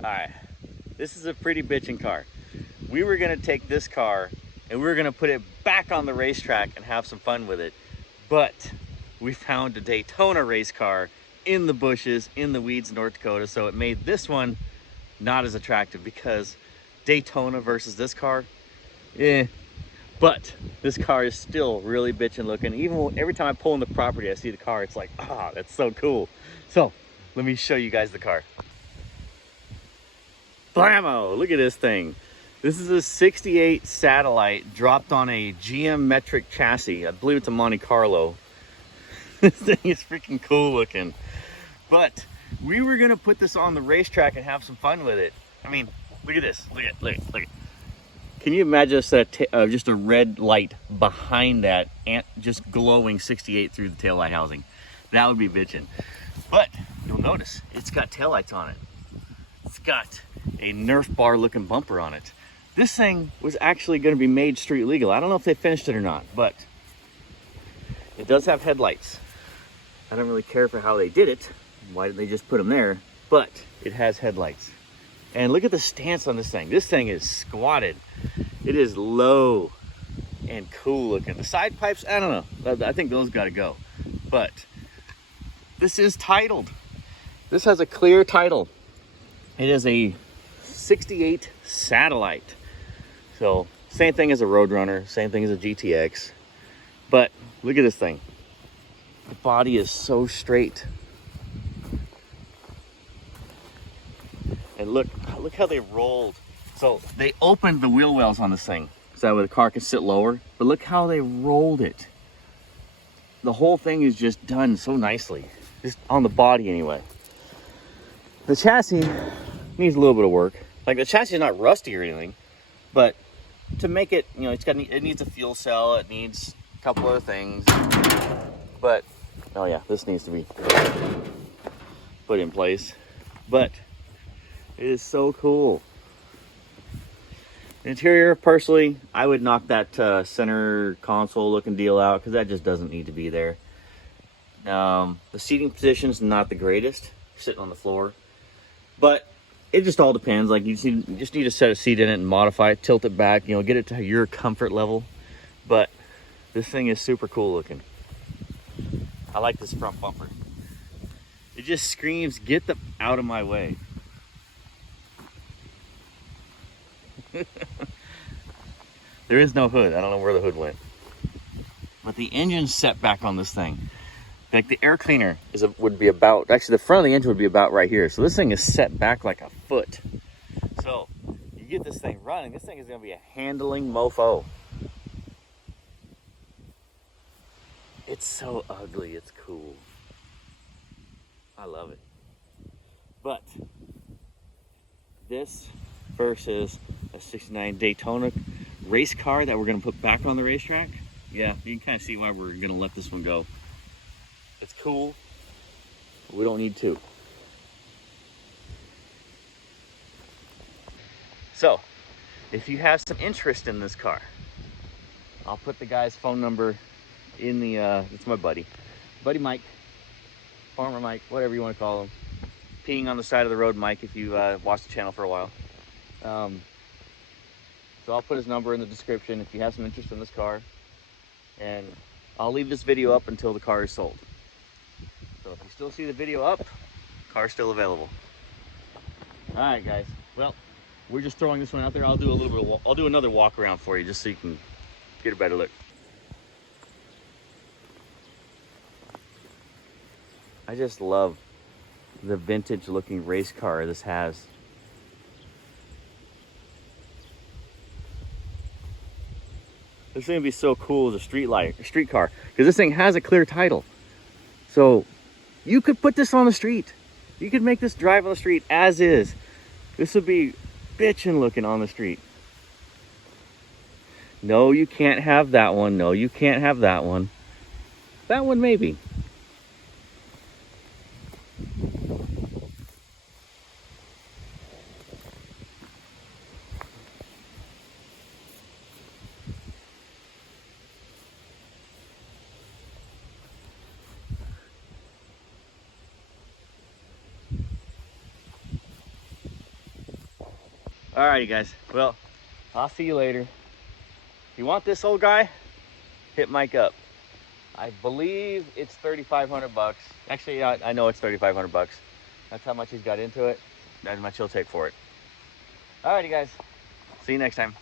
All right, this is a pretty bitchin' car. We were gonna take this car and we were gonna put it back on the racetrack and have some fun with it. But we found a Daytona race car in the bushes, in the weeds, North Dakota. So it made this one not as attractive because Daytona versus this car, but this car is still really bitchin' looking. Even every time I pull in the property, I see the car, it's like, ah, that's so cool. So let me show you guys the car. Blammo, look at this thing. This is a 68 Satellite dropped on a GM metric chassis. I believe it's a Monte Carlo. This thing is freaking cool looking. But we were gonna put this on the racetrack and have some fun with it. I mean, look at this, look at. Can you imagine just a red light behind that and just glowing 68 through the taillight housing? That would be bitchin'. But you'll notice it's got taillights on it. It's got a Nerf bar looking bumper on it. This thing was actually going to be made street legal. I don't know if they finished it or not, but it does have headlights. I don't really care for how they did it. Why did they just put them there? But it has headlights. And look at the stance on this thing. This thing is squatted. It is low and cool looking. The side pipes, I don't know. I think those got to go. But this is titled. This has a clear title. It is a 68 Satellite. So same thing as a Roadrunner, same thing as a GTX. But look at this thing. The body is so straight. And look how they rolled. So they opened the wheel wells on this thing so that way the car can sit lower. But look how they rolled it. The whole thing is just done so nicely, just on the body anyway. The chassis needs a little bit of work. Like the chassis is not rusty or anything, but to make it, you know, it needs a fuel cell. It needs a couple other things. But oh yeah, this needs to be put in place. But it is so cool. Interior, personally, I would knock that center console looking deal out because that just doesn't need to be there. The seating position is not the greatest, sitting on the floor, but it just all depends. Like you just need to set a seat in it and modify it, tilt it back, you know, get it to your comfort level. But this thing is super cool looking. I like this front bumper. It just screams, get the out of my way. There is no hood. I don't know where the hood went. But the engine's set back on this thing. Like the air cleaner would be about, actually the front of the engine would be about right here. So this thing is set back like a foot. So you get this thing running, this thing is gonna be a handling mofo. It's so ugly, it's cool. I love it. But this versus a 69 Daytona race car that we're gonna put back on the racetrack, yeah, you can kind of see why we're gonna let this one go. It's cool, but we don't need to. So, if you have some interest in this car, I'll put the guy's phone number in the, it's my buddy Mike, Farmer Mike, whatever you want to call him. Peeing on the side of the road Mike if you watched the channel for a while. So I'll put his number in the description if you have some interest in this car. And I'll leave this video up until the car is sold. So if you still see the video up, car's still available. All right, guys. Well, we're just throwing this one out there. I'll do a little bit. I'll do another walk around for you just so you can get a better look. I just love the vintage looking race car this has. This thing would be so cool as a street car because this thing has a clear title. So you could put this on the street. You could make this drive on the street as is. This would be bitchin' looking on the street. No, you can't have that one. No, you can't have that one. That one maybe. Alrighty guys, well, I'll see you later. If you want this old guy, hit Mike up. I believe it's 3,500 bucks. Actually, I know it's 3,500 bucks. That's how much he's got into it. That's how much he'll take for it. Alrighty guys, see you next time.